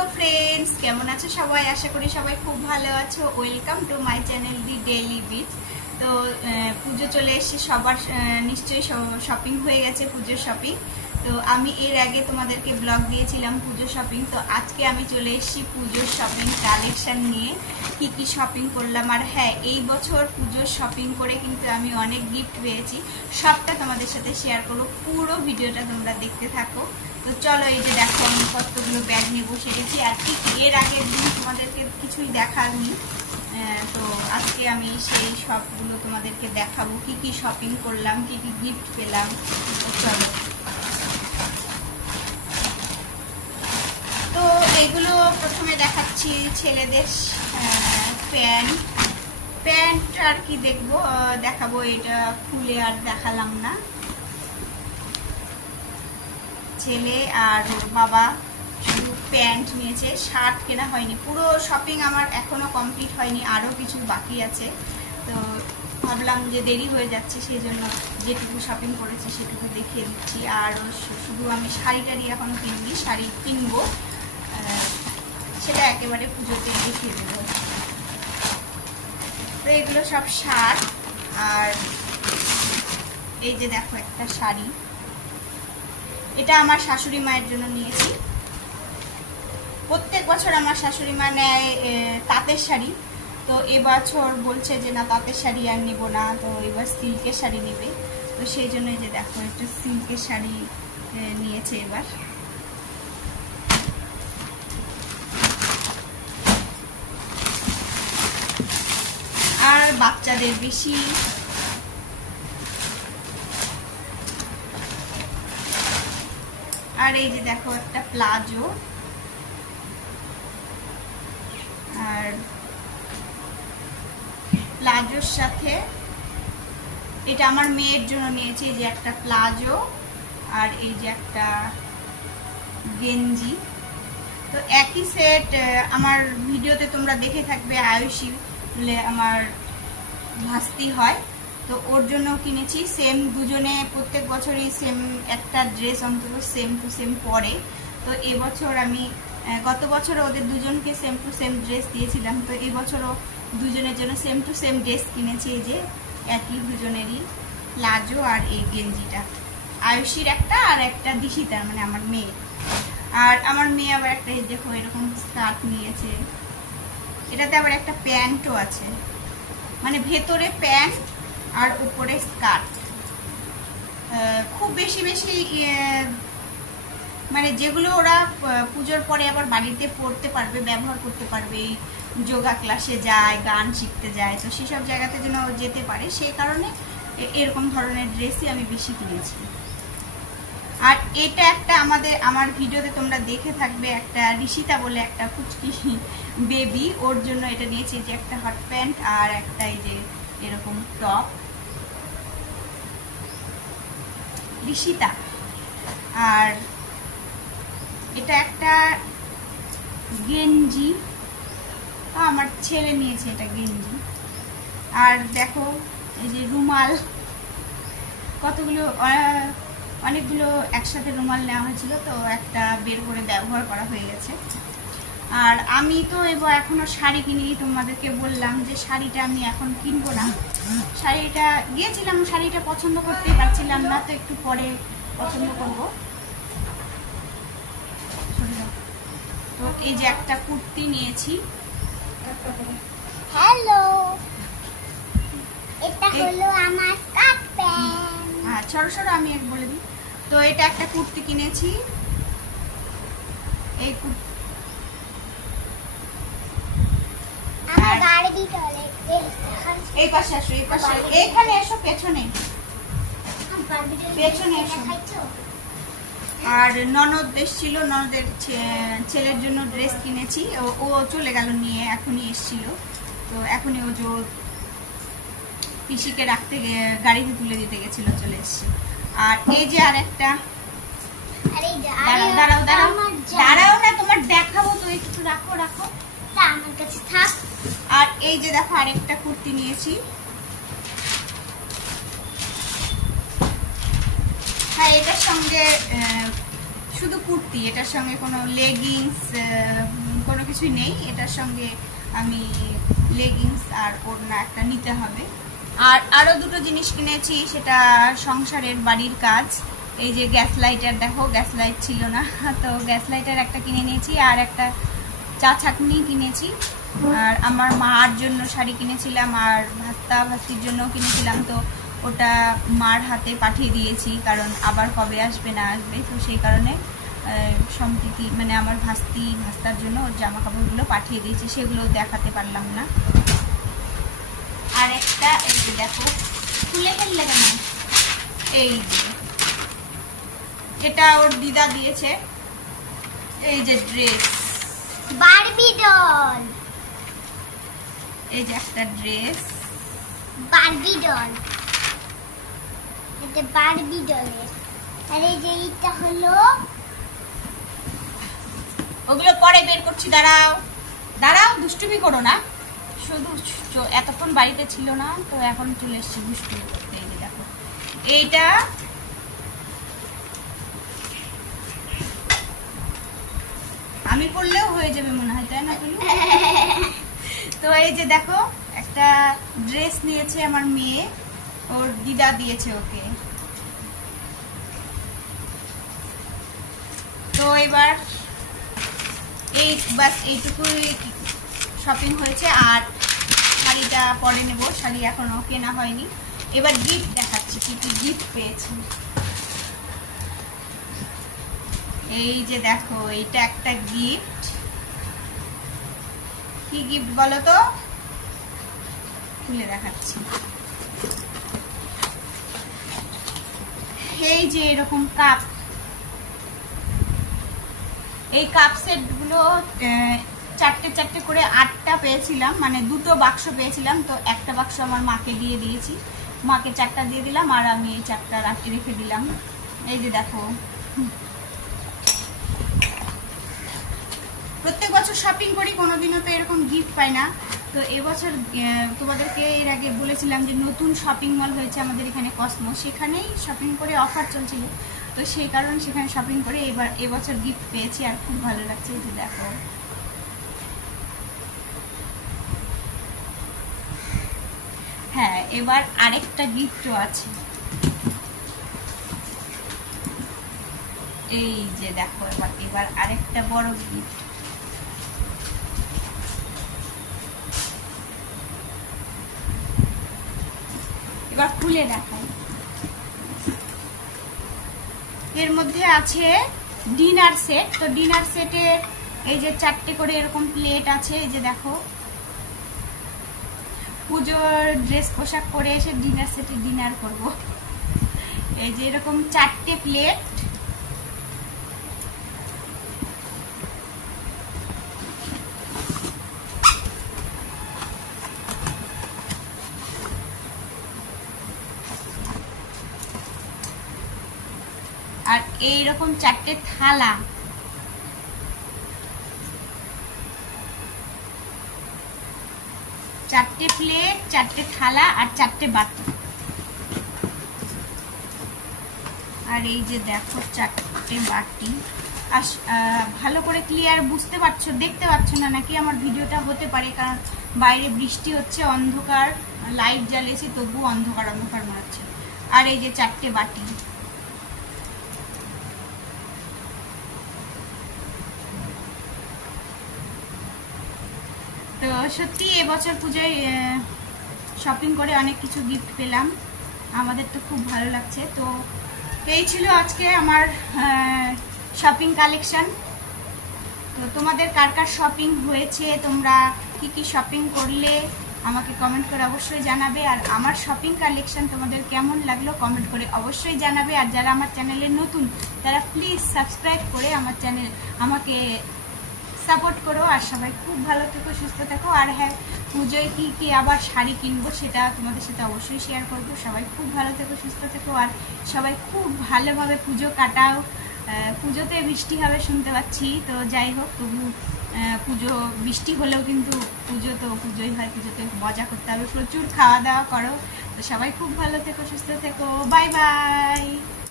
Hello friends केमन आछो सबाई आशा करी सबाई खूब भालो आछो। Welcome to my channel The Daily Beach. तो पुजो चले एসেছে সবার নিশ্চয়ই শপিং হয়ে গেছে পুজোর শপিং। তো আমি এর আগে তোমাদেরকে ব্লগ দিয়েছিলাম পুজোর শপিং। তো আজকে আমি চলে এসেছি পুজোর শপিং কালেকশন নিয়ে কি কি শপিং করলাম। আর হ্যাঁ এই বছর পুজোর শপিং করে কিন্তু আমি অনেক গিফট পেয়েছি, সবটা তোমাদের সাথে শেয়ার করব। পুরো ভিডিওটা তোমরা দেখতে থাকো। তো চলো এই যে দেখো আমি কতগুলো ব্যাগ নিয়ে বসে গেছি। আর ঠিক এর আগের দিন তোমাদেরকে কিছুই দেখাইনি, তো আজকে আমি সেই সবগুলো তোমাদেরকে দেখাবো কি কি শপিং করলাম, কি কি গিফট পেলাম। চলো তো এগুলো প্রথমে দেখাচ্ছি ছেলেদের প্যান্ট আর কি দেখাবো। এটা খুলে আর দেখালাম না। ছেলে আর বাবা শুধু প্যান্ট নিয়েছে, শার্ট কেনা হয়নি। পুরো শপিং আমার এখনো কমপ্লিট হয়নি, আরো কিছু বাকি আছে। তো ভাবলাম যে দেরি হয়ে যাচ্ছে, সেই জন্য যেটুকু শপিং করেছি সেটুকু দেখিয়ে দিচ্ছি। আর শুধু আমি শাড়িটারই এখনো কিনিনি, শাড়ি কিনবো, সেটা একেবারে পুজোতে দেখিয়ে দেবো। তো এগুলো সব শার্ট। আর এই যে দেখো একটা শাড়ি, এটা আমার শাশুড়ি মায়ের জন্য নিয়েছি। প্রত্যেক বছর আমার শাশুড়ি মা নেয় তাঁতের শাড়ি, তো এবছর বলছে যে না তাঁতের শাড়ি আর নিব না, তো এবার সিল্কের শাড়ি নেবে। তো সেই জন্য যে দেখো একটা সিল্কের শাড়ি নিয়েছে এবার। আর বাচ্চাদের বেশি আর এই যে দেখো একটা প্লাজো। আর প্লাজোর সাথে এটা আমার মেয়ের জন্য নিয়েছি, যে একটা প্লাজো আর এই যে একটা গেঞ্জি। তো একই সেট আমার ভিডিওতে তোমরা দেখে থাকবে। আয়ুষী বলে আমার ভাস্তি হয়, তো ওর জন্য কিনেছি। সেম দুজনে প্রত্যেক বছরই সেম একটা ড্রেস অন্তত সেম টু সেম পরে। তো এবছর আমি গত বছর ওদের দুজনকে সেম টু সেম ড্রেস দিয়েছিলাম, তো এবছরও দুজনের জন্য সেম টু সেম ড্রেস কিনেছি। এই যে একই দুজনেরই প্লাজো আর এই গেঞ্জিটা, আয়ুষীর একটা আর একটা দিশিতার মানে আমার মেয়ে। আর আমার মেয়ে আবার একটা এই দেখো এরকম স্কার্ট নিয়েছে, এটাতে আবার একটা প্যান্টও আছে, মানে ভেতরে প্যান্ট আর উপরে স্কার্ট। খুব বেশি মানে যেগুলো ওরা পুজোর পরে আবার বাড়িতে পড়তে পারবে, ব্যবহার করতে পারবে, এই যোগা ক্লাসে যায়, গান শিখতে যায়, তো সেসব জায়গাতে যেন যেতে পারে, সেই কারণে এরকম ধরনের ড্রেসই আমি বেশি কিনেছি। আর এটা একটা আমার ভিডিওতে তোমরা দেখে থাকবে, একটা ঋষিতা বলে একটা কুচকি বেবি, ওর জন্য এটা নিয়েছি, যে একটা হট প্যান্ট আর একটা এই যে এরকম টপ ঋষিতা। আর এটা একটা গেঞ্জি, আমার ছেলে নিয়েছে এটা গেঞ্জি। আর দেখো এই যে রুমাল, কতগুলো অনেকগুলো একসাথে রুমাল নেওয়া হয়েছিল, তো একটা বের করে ব্যবহার করা হয়ে গেছে। আর আমি তো এবার এখনো শাড়ি কিনিনি, তোমাদেরকে বললাম যে শাড়িটা আমি এখন কিনবো না। শাড়িটা গিয়েছিলাম, শাড়িটা পছন্দ করতে পারছিলাম না, তো একটু পরে পছন্দ করবো। তো এই যে একটা কুর্তি নিয়েছি। হ্যালো, এটা হলো আমার স্কার্ট প্যান্ট। হ্যাঁ সরো আমি এক বলে দিই। তো এটা একটা কুর্তি কিনেছি, এই আমার গাড়ি চলে এই পাশে আসো, এই পাশে এইখানে এসো, পেছনে এসো। আর ননদ এসেছিল, ননদের ছেলের জন্য ড্রেস কিনেছি। ও চলে গেল নিয়ে, এখনই এসেছিল, তো এখনই ও যে পিসিকে রাখতে গাড়িতে তুলে দিতে গেছিল, চলে এসেছি। আর এই যে আর একটা, দাঁড়াও না তোমার দেখাবো, তো একটু রাখো আমার কাছে থাক। আর এই যে দেখো আরেকটা কুর্তি নিয়েছি। হ্যাঁ এটার সঙ্গে শুধু কুর্তি, এটার সঙ্গে কোনো লেগিংস কোনো কিছুই নেই। এটার সঙ্গে আমি লেগিংস আর ওড়না একটা নিতে হবে। আর আরও দুটো জিনিস কিনেছি, সেটা সংসারের বাড়ির কাজ। এই যে গ্যাস লাইটার, দেখো গ্যাস লাইট ছিল না, তো গ্যাস লাইটার একটা কিনে নিয়েছি, আর একটা চা ছাঁকনি কিনেছি। আর আমার মার জন্য শাড়ি কিনেছিলাম, আর ভাস্তির জন্য কিনেছিলাম। তো ওটা মার হাতে পাঠিয়ে দিয়েছি, কারণ আবার কবে আসবে না আসবে, তো সেই কারণে সম্প্রীতি মানে আমার ভাস্তার জন্য ওর জামা কাপড়গুলো পাঠিয়ে দিয়েছি, সেগুলো দেখাতে পারলাম না। আর একটা এই যে দেখো, খুলে ফেললে কেন, এই যে এটা ওর দিদা দিয়েছে, এই যে ড্রেস, বারবি ডল। এই যে একটা ড্রেস, বারবি ডল, এটা বারবি ডলের। আর এই যে এটা হলো, ওগুলো পরে বের করছি, দাঁড়াও দাঁড়াও, দুষ্টুমি করো না, শুধু এতক্ষণ বাড়িতে ছিল না, তো এখন চলে এসছি দুষ্টুমি করতে। এই যে দেখো, এইটা আমি পড়লেও হয়ে যাবে মনে হয়, তাই না তুলু? তো এই যে দেখো, একটা ড্রেস নিয়েছে আমার মেয়ে, ওর দিদা দিয়েছে ওকে। তো এবার এই বাস এইটুকুই শপিং হয়েছে, আর শাড়িটা পরে নেব, শাড়ি এখনো কেনা হয়নি। এবার গিফট দেখাচ্ছি, কি কি গিফট পেয়েছি। এই যে দেখো, এইটা একটা গিফট। কি গিফট বলো তো, খুলে দেখাচ্ছি। এই যে এরকম কাপ, এই কাপ সেট গুলো 4টে করে 8টা পেয়েছিলাম, মানে 2টো বাক্স পেয়েছিলাম। তো একটা বাক্স আমার মাকে দিয়ে দিয়েছি, মাকে 4টা দিয়ে দিলাম, আর আমি এই 4টা রেখে দিলাম। এই যে দেখো, প্রত্যেক বছর শপিং করি, কোনোদিনও তো এরকম গিফট পাই না। তো এবছর তোমাদেরকে এর আগে বলেছিলাম যে নতুন শপিং মল হয়েছে আমাদের এখানে কসমো, সেখানেই শপিং করে অফার চলছিল, তো সেই কারণে সেখানে শপিং করে এবছর গিফট পেয়েছি, আর খুব ভালো লাগছে। এই যে দেখো, হ্যাঁ এবার আরেকটা গিফটও আছে। এই যে দেখো, এবার আরেকটা বড় গিফট। এবার খুলে দেখাই। এর মধ্যে আছে ডিনার সেট। তো ডিনার সেটে এই যে 4টে করে এরকম প্লেট আছে। এই যে দেখো, পুজোর ড্রেস পোশাক পরে এসে ডিনার সেটে ডিনার করব। এই যে এরকম 4টে প্লেট, আর এইরকম 4টে থালা, চারটে প্লেট, 4টে থালা, আর 4টে বাটি। আর এই যে দেখো 4টে বাটি। আর ভালো করে ক্লিয়ার বুঝতে পারছো, দেখতে পাচ্ছ না নাকি আমার ভিডিওটা? হতে পারে, কারণ বাইরে বৃষ্টি হচ্ছে, অন্ধকার, লাইট জ্বালিয়েছি তবু অন্ধকার অন্ধকার মনে হচ্ছে। আর এই যে 4টে বাটি। তো সত্যি এবছর পুজোয় শপিং করে অনেক কিছু গিফট পেলাম, আমাদের তো খুব ভালো লাগছে। তো এই ছিল আজকে আমার শপিং কালেকশন। তো তোমাদের কার কার শপিং হয়েছে, তোমরা কি কি শপিং করলে আমাকে কমেন্ট করে অবশ্যই জানাবে। আর আমার শপিং কালেকশন তোমাদের কেমন লাগলো কমেন্ট করে অবশ্যই জানাবে। আর যারা আমার চ্যানেলে নতুন তারা প্লিজ সাবস্ক্রাইব করে আমার আমাকে সাপোর্ট করো। আর সবাই খুব ভালো থেকো, সুস্থ থেকো। আর হ্যাঁ, পুজোয় কি কি আবার শাড়ি কিনবো সেটা তোমাদের সাথে অবশ্যই শেয়ার করবো। সবাই খুব ভালো থেকো, সুস্থ থেকো, আর সবাই খুব ভালোভাবে পুজো কাটাও। পুজোতে বৃষ্টি হবে শুনতে পাচ্ছি, তো যাই হোক, তবু পুজো বৃষ্টি হলেও কিন্তু পুজো তো পুজোই হয়, পুজোতে মজা করতে হবে, প্রচুর খাওয়া দাওয়া করো। তো সবাই খুব ভালো থেকো, সুস্থ থেকো, বাই বাই।